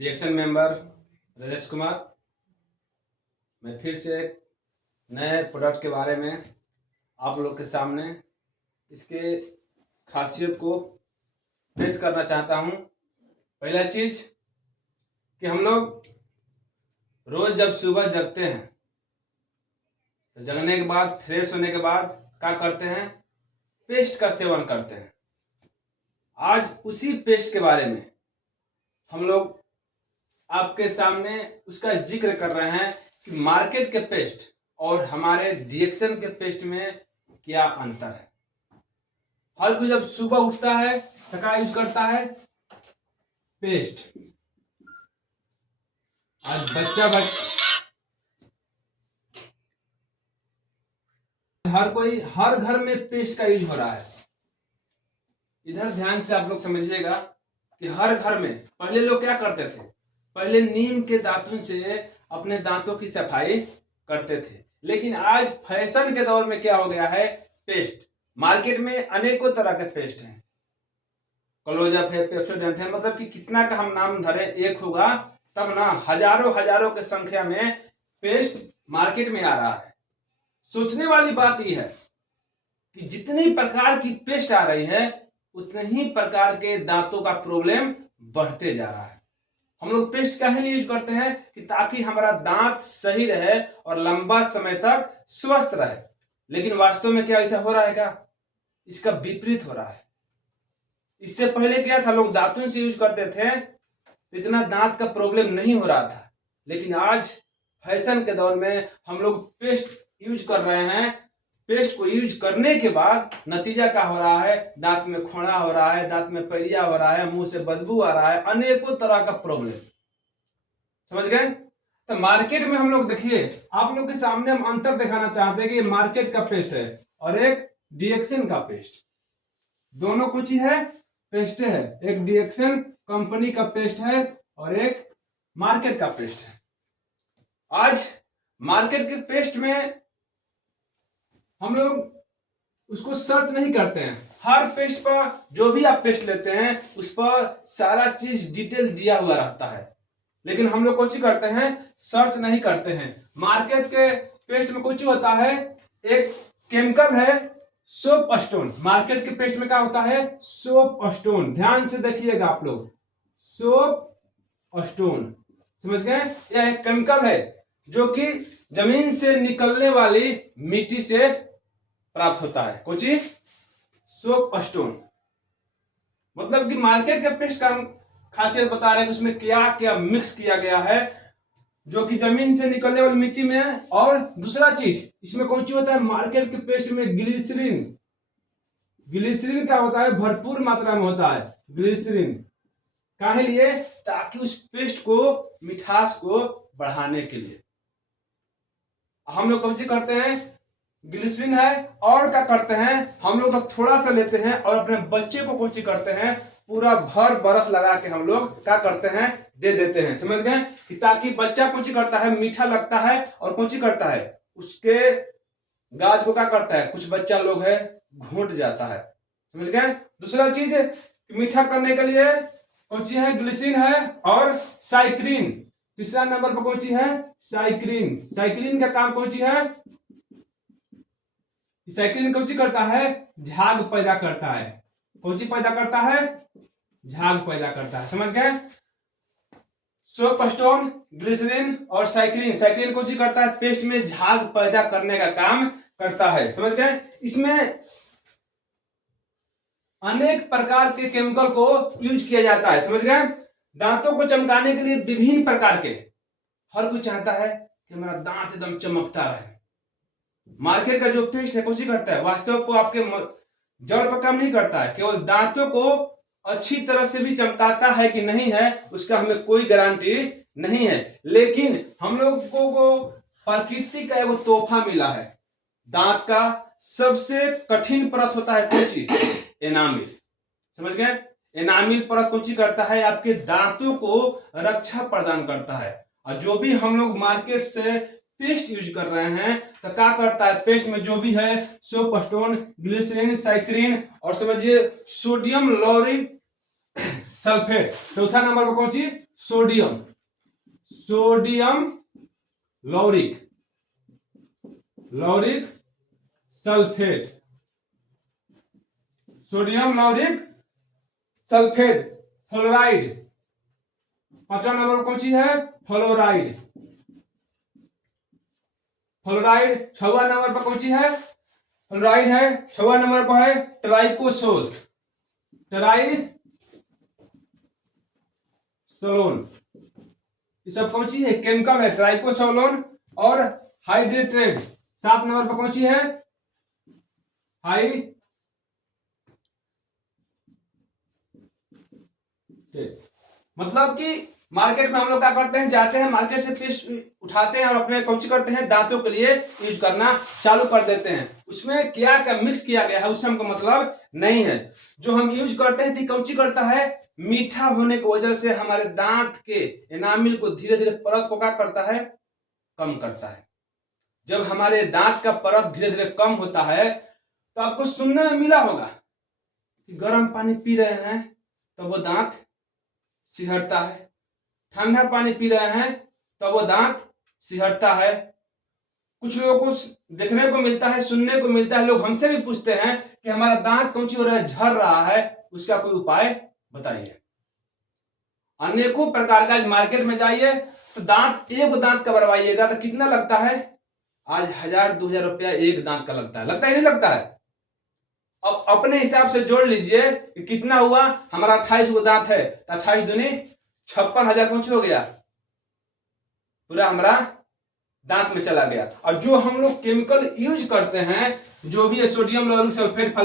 Reaction member Rajesh Kumar. मैं फिर से एक नए प्रोडक्ट के बारे में आप लोग के सामने इसके खासियत को पेश करना चाहता हूँ। पहला चीज कि हम लोग रोज जब सुबह जगते हैं तो जगने के बाद फ्रेश होने के बाद क्या करते हैं, पेस्ट का सेवन करते हैं। आज उसी पेस्ट के बारे में हम लोग आपके सामने उसका जिक्र कर रहे हैं कि मार्केट के पेस्ट और हमारे रिएक्शन के पेस्ट में क्या अंतर है। हर कोई जब सुबह उठता है तो क्या यूज करता है, पेस्ट। आज हर घर में पेस्ट का यूज हो रहा है। इधर ध्यान से आप लोग समझिएगा कि हर घर में पहले लोग क्या करते थे, पहले नीम के दातुन से अपने दांतों की सफाई करते थे। लेकिन आज फैशन के दौर में क्या हो गया है, पेस्ट। मार्केट में अनेकों तरह के पेस्ट हैं, क्लोजअप है, पेप्सोडेंट है, मतलब कि कितना का हम नाम धरे एक होगा तब ना, हजारों के संख्या में पेस्ट मार्केट में आ रहा है। सोचने वाली बात यह है कि जितनी प्रकार की पेस्ट आ रही है उतने ही प्रकार के दांतों का प्रॉब्लम बढ़ते जा रहा है। हम लोग पेस्ट काहे लिए यूज करते हैं कि ताकि हमारा दांत सही रहे और लंबा समय तक स्वस्थ रहे। लेकिन वास्तव में क्या ऐसा हो रहा है क्या? इसका विपरीत हो रहा है। इससे पहले क्या था, लोग दातुन से यूज करते थे, इतना दांत का प्रॉब्लम नहीं हो रहा था। लेकिन आज फैशन के दौर में हम लोग पेस्ट यूज कर रहे हैं। पेस्ट को यूज करने के बाद नतीजा क्या हो रहा है, दांत में खोड़ा हो रहा है, दांत में पैरिया हो रहा है, मुंह से बदबू आ रहा है, अनेकों तरह का प्रॉब्लम। समझ गए? तो मार्केट में हम लोग देखिए, आप लोग के सामने हम अंतर दिखाना चाहते हैं कि ये मार्केट का पेस्ट है और एक रिएक्शन का पेस्ट। दोनों कुछ ही है, पेस्ट है। एक रिएक्शन कंपनी का पेस्ट है और एक मार्केट का पेस्ट है। आज मार्केट के पेस्ट में हम लोग उसको सर्च नहीं करते हैं। हर पेस्ट पर जो भी आप पेस्ट लेते हैं उस पर सारा चीज डिटेल दिया हुआ रहता है। लेकिन हम लोग कुछ करते हैं, सर्च नहीं करते हैं। मार्केट के पेस्ट में कुछ होता है, एक केमिकल है सोप स्टोन। मार्केट के पेस्ट में क्या होता है, सोप स्टोन। ध्यान से देखिएगा आप लोग, सोप स्टोन। समझ गए? यह एक केमिकल है जो कि जमीन से निकलने वाली मिट्टी से प्राप्त होता है। कुछ सोप स्टोन। मतलब कि मार्केट के पेस्ट का हम खासियत बता रहे हैं कि उसमें क्या क्या मिक्स किया गया है जो कि जमीन से निकलने वाली मिट्टी में है। और दूसरा चीज इसमें कौन सी होता है, मार्केट के पेस्ट में ग्लिसरीन। ग्लिसरीन क्या होता है, भरपूर मात्रा में होता है ग्लिसरीन। काहे लिए? ताकि उस पेस्ट को, मिठास को बढ़ाने के लिए। हम लोग कौन सी करते हैं, ग्लिसरीन है और क्या करते हैं, हम लोग थोड़ा सा लेते हैं और अपने बच्चे को कौन सी करते हैं, पूरा भर बरस लगा के हम लोग क्या करते हैं, दे देते हैं। समझ गए? कि ताकि बच्चा कौन सी करता है, मीठा लगता है और कौन सी करता है, उसके गाज को क्या करता है, कुछ बच्चा लोग है घोट जाता है। समझ गए? दूसरा चीज मीठा करने के लिए कौन सी है, ग्लिसरीन है और साइक्रीन। तीसरा नंबर पर कौन सी है, साइक्रीन। साइक्रीन का काम कौन सी है, साइक्रीन कौन सी करता है, झाग पैदा करता है। कौन सी पैदा करता है, झाग पैदा करता है। समझ गए? सोप स्टोन, ग्लिसरीन और साइक्रीन। साइक्रीन कौन सी करता है, पेस्ट में झाग पैदा करने का काम करता है। समझ गए? इसमें अनेक प्रकार के केमिकल को यूज किया जाता है। समझ गए? दांतों को चमकाने के लिए विभिन्न प्रकार के, हर कोई चाहता है कि मेरा दांत एकदम चमकता रहे। मार्केट का जो पेस्ट है कौन सी करता है, वास्तव को आपके जड़ पर काम नहीं करता है, केवल दांतों को अच्छी तरह से भी चमकाता है कि नहीं है उसका हमें कोई गारंटी नहीं है। लेकिन हम लोगों को प्रकृति का एक तोहफा मिला है। दांत का सबसे कठिन परत होता है कौन सी, एनामिल। समझ गए? एनामिल परत कौन सी करता है, आपके दांतों को रक्षा प्रदान करता है। और जो भी हम लोग मार्केट से पेस्ट यूज कर रहे हैं तो क्या करता है, पेस्ट में जो भी है सोप स्टोन, ग्लिसरीन, साइक्रीन और समझिए सोडियम लॉरिक सल्फेट। चौथा नंबर पर कौन सी, sodium, sodium lauryl, lauryl sulphate, sodium lauryl sulphate, fluoride. 5वां नंबर कौन सी है? Fluoride, fluoride. 6वां नंबर पर कौन सी है? फ्लोराइड है। 6वां नंबर पर है ट्राइकोसोल, ट्राइसोलोन। ये सब कौन सी है? केमिकल है, ट्राइकोसोलोन और हाइड्रेटेड। 7 नंबर पर कौन सी है? हाई, मतलब कि मार्केट में हम लोग क्या करते हैं, जाते हैं मार्केट से पेस्ट उठाते हैं और अपने कौन सी करते हैं, दांतों के लिए यूज करना चालू कर देते हैं। उसमें क्या क्या मिक्स किया गया है उससे हमको मतलब नहीं है। जो हम यूज करते हैं कौन सी करता है, मीठा होने की वजह से हमारे दांत के एनामिल को धीरे धीरे परत को क्या करता है, कम करता है। जब हमारे दांत का परत धीरे धीरे कम होता है तो आपको सुनने में मिला होगा कि गर्म पानी पी रहे हैं तो वो दांत सिहरता है, ठंडा पानी पी रहे हैं तो वो दांत सिहरता है। कुछ लोगों को देखने को मिलता है, सुनने को मिलता है, लोग हमसे भी पूछते हैं कि हमारा दांत कौन सी हो रहा है, झड़ रहा है, उसका कोई उपाय बताइए। अनेकों प्रकार का मार्केट में जाइए तो दांत, एक दांत का बनवाइएगा तो कितना लगता है, आज 1000-2000 रुपया एक दांत का लगता है। लगता ही नहीं लगता है। अब अपने हिसाब से जोड़ लीजिए कि कितना हुआ, हमारा 28 गो दांत है तो 28 दूनी 56,000 कौन हो गया, पूरा हमारा दांत में चला गया। और जो हम लोग केमिकल यूज करते हैं, जो भी sodium lauryl sulphate,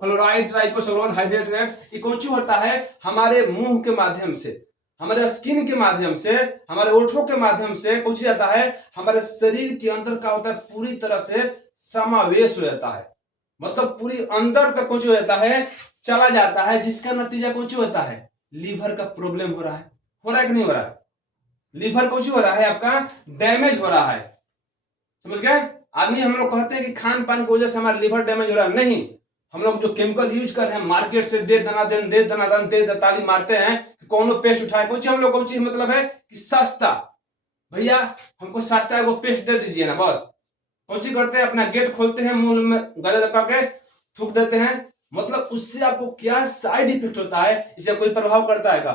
fluoride, triclosan, hydrated, ये कौन सी होता है, हमारे मुंह के माध्यम से, हमारे स्किन के माध्यम से, हमारे ओठों के माध्यम से कौन सी जाता है, हमारे शरीर के अंदर का होता है, पूरी तरह से समावेश हो जाता है। मतलब पूरी अंदर तक कौन सी हो जाता है, चला जाता है, जिसका नतीजा कौन सी होता है, लीवर का प्रॉब्लम हो रहा है। हो रहा है कि नहीं हो रहा है? लीवर कौन सी हो रहा है, आपका डैमेज हो रहा है। समझ गए? आदमी हम लोग कहते हैं कि खान पान की वजह से हमारा लीवर डैमेज हो रहा है। नहीं, हम लोग जो केमिकल यूज कर रहे हैं मार्केट से, दे दनादन, दे दनादन, दे ताली मारते हैं कि कौन पेस्ट उठाए, कौन सी हम लोग, कौन सी मतलब है कि सस्ता, भैया हमको सस्ता एगो पेस्ट दे दीजिए ना, बस। कौन सी करते हैं, अपना गेट खोलते हैं, मुंह में गले लगा के थूक देते हैं। मतलब उससे आपको क्या साइड इफेक्ट होता है, इससे कोई प्रभाव करता है का?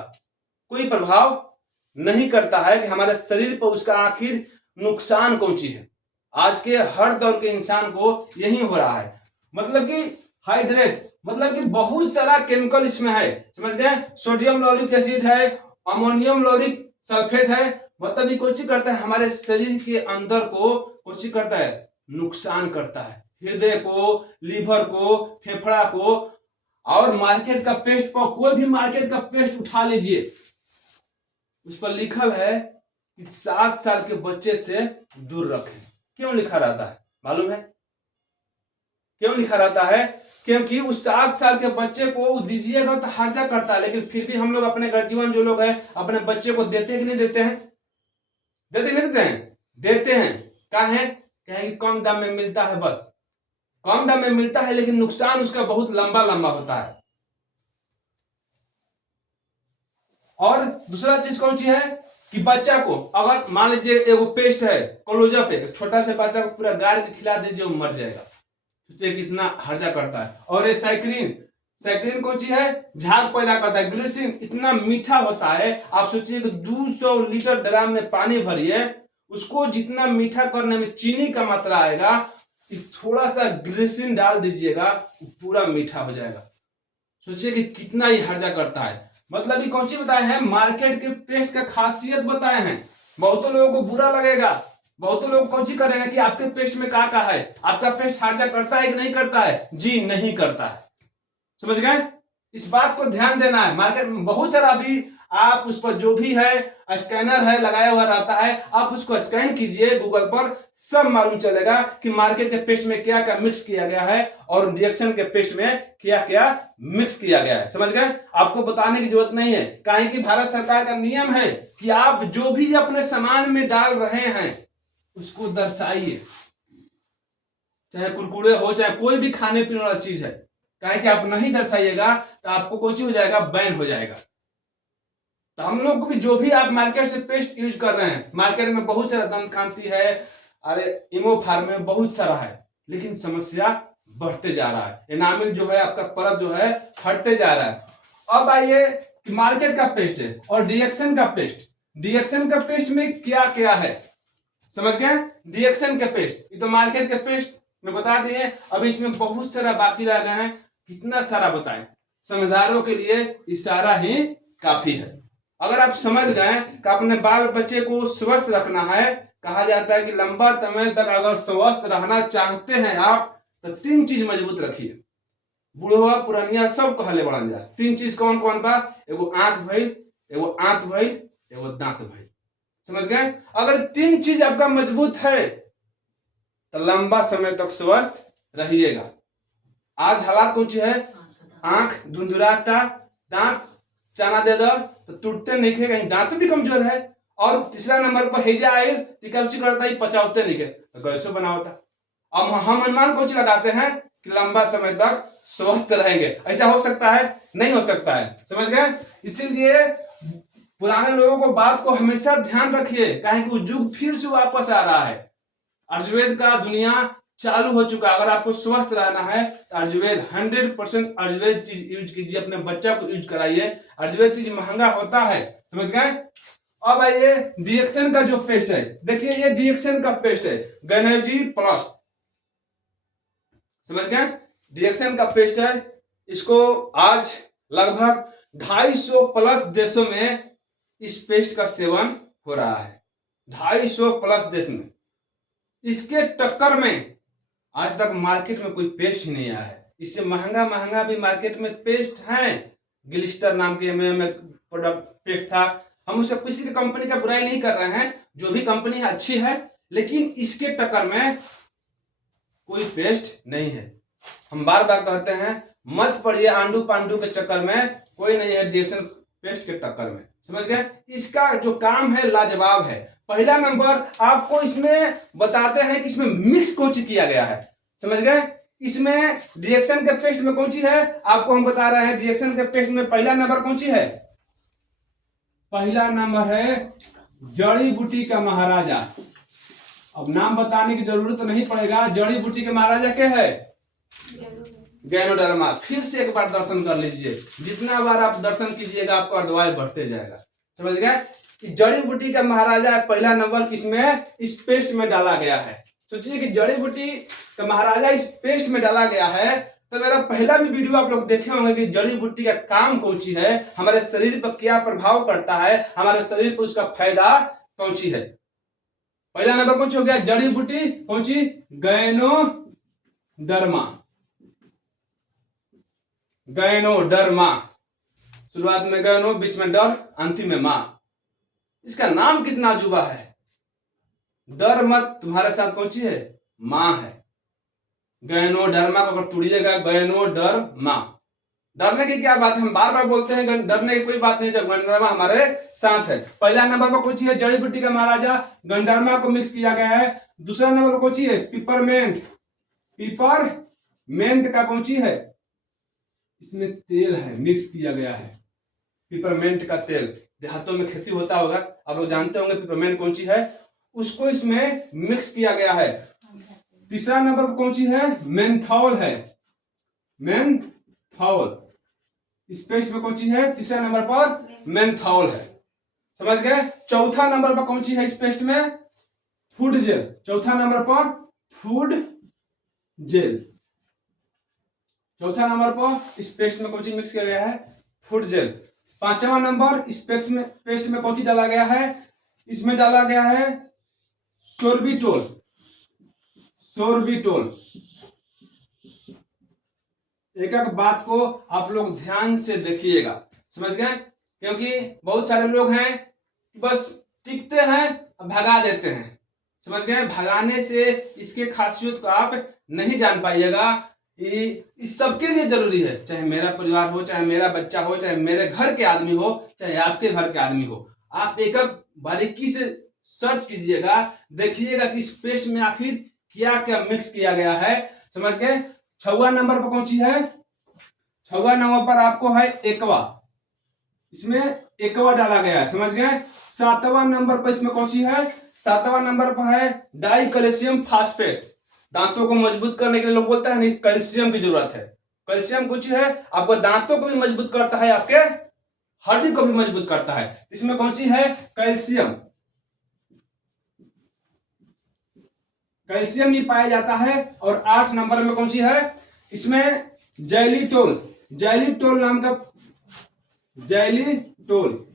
कोई प्रभाव नहीं करता है कि हमारे शरीर पर उसका आखिर नुकसान कौन सी है। आज के हर दौर के इंसान को यही हो रहा है। मतलब कि हाइड्रेट, मतलब कि बहुत सारा केमिकल इसमें है। समझ गए? सोडियम लॉरिक एसिड है, अमोनियम लॉरिक सल्फेट है। मतलब ये कौन सी करता है, हमारे शरीर के अंदर को कौन सी करता है, नुकसान करता है, हृदय को, लीवर को, फेफड़ा को। और मार्केट का पेस्ट पर, कोई भी मार्केट का पेस्ट उठा लीजिए, उस पर लिखल है कि 7 साल के बच्चे से दूर रखें। क्यों लिखा रहता है मालूम है? क्यों लिखा रहता है? क्योंकि उस 7 साल के बच्चे को दीजिएगा तो हर्जा करता है, लेकिन फिर भी हम लोग अपने गर्जीवन जो लोग हैं अपने बच्चे को देते कि नहीं देते हैं? देते नहीं देते हैं? देते हैं। क्या है? कहें कि कम दाम में मिलता है, बस कम दाम में मिलता है, लेकिन नुकसान उसका बहुत लंबा लंबा होता है। और दूसरा चीज कौन सी है कि बच्चा को अगर मान लीजिए एगो पेस्ट है क्लोजअप है, छोटा से बच्चा को पूरा गाड़ के खिला दीजिए, वो मर जाएगा। सोचिए कितना हर्जा करता है। और ये साइक्रीन, साइक्रीन कौन सी है, झाग पैदा करता है। ग्लिसरीन इतना मीठा होता है, आप सोचिए कि 200 लीटर ड्राम में पानी भरिए, उसको जितना मीठा करने में चीनी का मात्रा आएगा, थोड़ा सा ग्लिसरीन डाल दीजिएगा, पूरा मीठा हो जाएगा। सोचिए कि कितना ही हर्जा करता है। मतलब ये कौन सी बताए हैं, मार्केट के पेस्ट का खासियत बताए हैं। बहुतों लोगों को बुरा लगेगा, बहुतों लोग कौन सी करेगा कि आपके पेस्ट में क्या है, आपका पेस्ट हर्जा करता है कि नहीं करता है? जी नहीं करता है। समझ गए? इस बात को ध्यान देना है। मार्केट में बहुत सारा अभी आप उस पर जो भी है स्कैनर है लगाया हुआ रहता है, आप उसको स्कैन कीजिए गूगल पर, सब मालूम चलेगा कि मार्केट के पेस्ट में क्या क्या मिक्स किया गया है और रिएक्शन के पेस्ट में क्या क्या मिक्स किया गया है। समझ गए? आपको बताने की जरूरत नहीं है, काहे कि भारत सरकार का नियम है कि आप जो भी अपने सामान में डाल रहे हैं उसको दर्शाइए, चाहे कुरकुरे हो, चाहे कोई भी खाने पीने वाला चीज है। काहे कि आप नहीं दर्शाइएगा तो आपको कौन सी हो जाएगा, बैन हो जाएगा। तो हम लोग को भी जो भी आप मार्केट से पेस्ट यूज कर रहे हैं, मार्केट में बहुत सारा दंत कांति है, अरे इमोफार्म में बहुत सारा है, लेकिन समस्या बढ़ते जा रहा है, एनामिल जो है आपका परत जो है हटते जा रहा है। अब आइए मार्केट का पेस्ट है और डीएक्सन का पेस्ट। डीएक्सन का पेस्ट में क्या क्या है समझ गए? डीएक्सन के पेस्ट, ये तो मार्केट के पेस्ट में बता दिए, अब इसमें बहुत सारा बाकी रह गए हैं, कितना सारा बताएं? समझदारों के लिए इशारा ही काफी है। अगर आप समझ गए कि अपने बाल बच्चे को स्वस्थ रखना है, कहा जाता है कि लंबा समय तक अगर स्वस्थ रहना चाहते हैं आप, तो 3 चीज मजबूत रखिए। बूढ़वा पुरानिया सब कहले बढ़न जा। 3 चीज कौन कौन बा? एगो आंख भइल, एगो आंत भइल, एगो दांत भइल। समझ गए? अगर 3 चीज आपका मजबूत है तो लंबा समय तक स्वस्थ रहिएगा। आज हालात कौन सी है? आंख धुंधुराता, दांत चाना दे दो तो टूटते नहीं खे, कहीं दांत भी कमजोर है, और तीसरा नंबर पर हेजा आयल कब्जी करता ही पचावते नहीं खे, तो गैसो बनावता। अब हम अनुमान कौन लगाते हैं कि लंबा समय तक स्वस्थ रहेंगे। ऐसा हो सकता है? नहीं हो सकता है। समझ गए? इसीलिए पुराने लोगों को बात को हमेशा ध्यान रखिए, कहें कि युग फिर से वापस आ रहा है। आयुर्वेद का दुनिया चालू हो चुका। अगर आपको स्वस्थ रहना है तो आयुर्वेद 100% आयुर्वेद चीज यूज कीजिए, अपने बच्चा को यूज कराइए। आयुर्वेद चीज महंगा होता है। समझ गए? अब आइए डीएक्सन का जो पेस्ट है, देखिए ये डीएक्सन का पेस्ट है, गैनोजी प्लस। समझ गए? डीएक्सन का पेस्ट है, इसको आज लगभग 250 प्लस देशों में इस पेस्ट का सेवन हो रहा है। 250 प्लस देश में। इसके टक्कर में आज तक मार्केट में कोई पेस्ट ही नहीं आया है। इससे महंगा महंगा भी मार्केट में पेस्ट है। ग्लिस्टर नाम के प्रोडक्ट पेस्ट था। हम उससे किसी की कंपनी का बुराई नहीं कर रहे हैं, जो भी कंपनी है अच्छी है, लेकिन इसके टक्कर में कोई पेस्ट नहीं है। हम बार बार कहते हैं मत पड़िए आंडू पांडू के चक्कर में, कोई नहीं है डीएक्सन पेस्ट के टक्कर में। समझ गए? इसका जो काम है लाजवाब है। पहला नंबर आपको इसमें बताते हैं कि इसमें मिक्स कौन सी किया गया है। समझ गए? इसमें डीएक्सन के पेस्ट में कौन सी है आपको हम बता रहे हैं। डीएक्सन के पेस्ट में पहला नंबर कौन सी है? पहला नंबर है जड़ी बूटी का महाराजा। अब नाम बताने की जरूरत तो नहीं पड़ेगा। जड़ी बूटी के महाराजा क्या है? गैनोडर्मा। फिर से एक बार दर्शन कर लीजिए, जितना बार आप दर्शन कीजिएगा आपका अर्धवायु बढ़ते जाएगा। समझ गए? जड़ी बूटी का महाराजा पहला नंबर किसमें? इस पेस्ट में डाला गया है। सोचिए कि जड़ी बूटी का महाराजा इस पेस्ट में डाला गया है, तो मेरा पहला भी वीडियो आप लोग देखे होंगे कि जड़ी बूटी का काम कौन सी है, हमारे शरीर पर क्या प्रभाव करता है, हमारे शरीर पर उसका फायदा कौन सी है। पहला नंबर कौन सी हो गया? जड़ी बूटी कौन सी? गैनोडर्मा। गैनोडर्मा, शुरुआत में गैनो, बीच में डर, अंतिम में मां। इसका नाम कितना अजूबा है। डर मत, तुम्हारे साथ कौन सी है? मां है। गैनोडर्मा को अगर तोड़िएगा, गैनोडर्मा। डरने की क्या बात है? हम बार बार बोलते हैं डरने की कोई बात नहीं, जब गैनोडर्मा हमारे साथ है। पहला नंबर पर कौन सी है? जड़ी बूटी का महाराजा, गैनोडर्मा को मिक्स किया गया है। दूसरा नंबर पर कौन सी है? पिपरमेंट। पिपरमेंट का कौन सी है? इसमें तेल है, मिक्स किया गया है। पिपरमेंट का तेल देहातों में खेती होता होगा, आप लोग जानते होंगे पिपरमेंट कौन सी है, उसको इसमें मिक्स किया गया है। तीसरा नंबर पर कौन सी है? मेंथॉल है। मेंथॉल इस पेस्ट में कौन सी है? तीसरा नंबर पर मेंथॉल है। समझ गए? चौथा नंबर पर कौन सी है इस पेस्ट में? Food gel. चौथा नंबर पर फूड जेल। चौथा नंबर पर इस पेस्ट में कौन सी मिक्स किया गया है? Food gel. पांचवा नंबर इस पेस्ट में कौन सी डाला गया है? इसमें डाला गया है सोर्बिटोल। सोर्बिटोल। एक एक बात को आप लोग ध्यान से देखिएगा। समझ गए? क्योंकि बहुत सारे लोग हैं बस टिकते हैं भगा देते हैं। समझ गए? भगाने से इसके खासियत को आप नहीं जान पाइएगा। इस सबके लिए जरूरी है, चाहे मेरा परिवार हो, चाहे मेरा बच्चा हो, चाहे मेरे घर के आदमी हो, चाहे आपके घर के आदमी हो। आप एक बारीकी से सर्च कीजिएगा, देखिएगा कि इस पेस्ट में आखिर क्या क्या मिक्स किया गया है। समझ गए? 6वां नंबर पर कौन सी है? 6वां नंबर पर आपको है एक्वा। इसमें एकवा डाला गया है, समझ गए। 7वां नंबर पर इसमें कौन सी है, 7वां नंबर पर है डाई कैल्शियम फास्फेट। दांतों को मजबूत करने के लिए लोग बोलते हैं नहीं कैल्शियम की जरूरत है। कैल्शियम कुछ है, आपको दांतों को भी मजबूत करता है, आपके हड्डी को भी मजबूत करता है। इसमें कौन सी है, कैल्शियम। कैल्शियम भी पाया जाता है। और 8 नंबर में कौन सी है, इसमें जैलिटोल। जैलिटोल नाम का, जैलिटोल,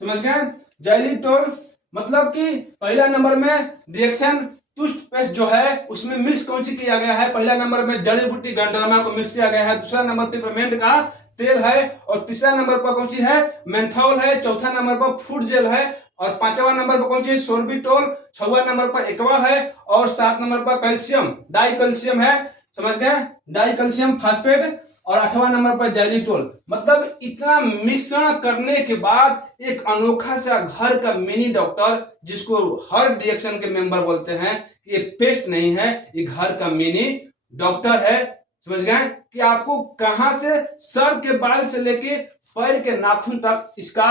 समझ गए। जैलिटोल मतलब कि पहला नंबर में रिएक्शन टूथपेस्ट जो है उसमें मिक्स कौन सी किया गया है, पहला नंबर में जड़ी बूटी गंडरमा को मिक्स किया गया है, दूसरा नंबर पेपरमेंट का तेल है, और तीसरा नंबर पर कौन सी है, मेंथोल है, चौथा नंबर पर फूड जेल है, और 5वां नंबर पर कौन सी है, सोर्बिटोल, 6वां नंबर पर एक्वा है, और 7 नंबर पर कैल्शियम डाई कैल्शियम है, समझ गए, डाई कैल्शियम फास्फेट, और 8वां नंबर पर जैलिटोल। मतलब इतना मिश्रण करने के बाद एक अनोखा सा घर का मिनी डॉक्टर, जिसको हर रिएक्शन के मेंबर बोलते हैं, ये पेस्ट नहीं है, ये घर का मिनी डॉक्टर है, समझ गए। कि आपको कहां से सर के बाल से लेके पैर के नाखून तक इसका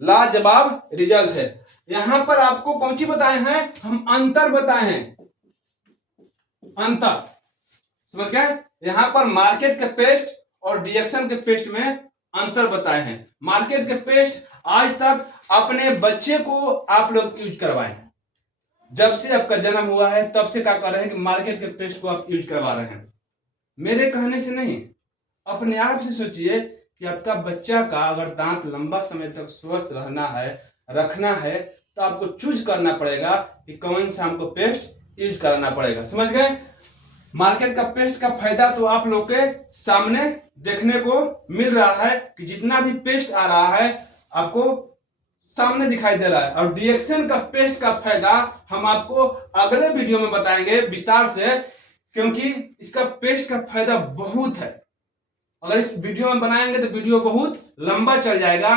लाजवाब रिजल्ट है। यहां पर आपको कौन सी बताए हैं, हम अंतर बताए हैं, अंतर, समझ गए। यहां पर मार्केट के पेस्ट और रिएक्शन के पेस्ट में अंतर बताए हैं। मार्केट के पेस्ट आज तक अपने बच्चे को आप लोग यूज करवाए हैं, जब से आपका जन्म हुआ है तब से क्या कर रहे हैं कि मार्केट के पेस्ट को आप यूज करवा रहे हैं। मेरे कहने से नहीं, अपने आप से सोचिए कि आपका बच्चा का अगर दांत लंबा समय तक स्वस्थ रहना है, रखना है, तो आपको चूज करना पड़ेगा कि कौन सा हमको पेस्ट यूज करना पड़ेगा, समझ गए। मार्केट का पेस्ट का फायदा तो आप लोग के सामने देखने को मिल रहा है कि जितना भी पेस्ट आ रहा है आपको सामने दिखाई दे रहा है। और रिएक्शन का पेस्ट का फायदा हम आपको अगले वीडियो में बताएंगे विस्तार से, क्योंकि इसका पेस्ट का फायदा बहुत है। अगर इस वीडियो में बनाएंगे तो वीडियो बहुत लंबा चल जाएगा।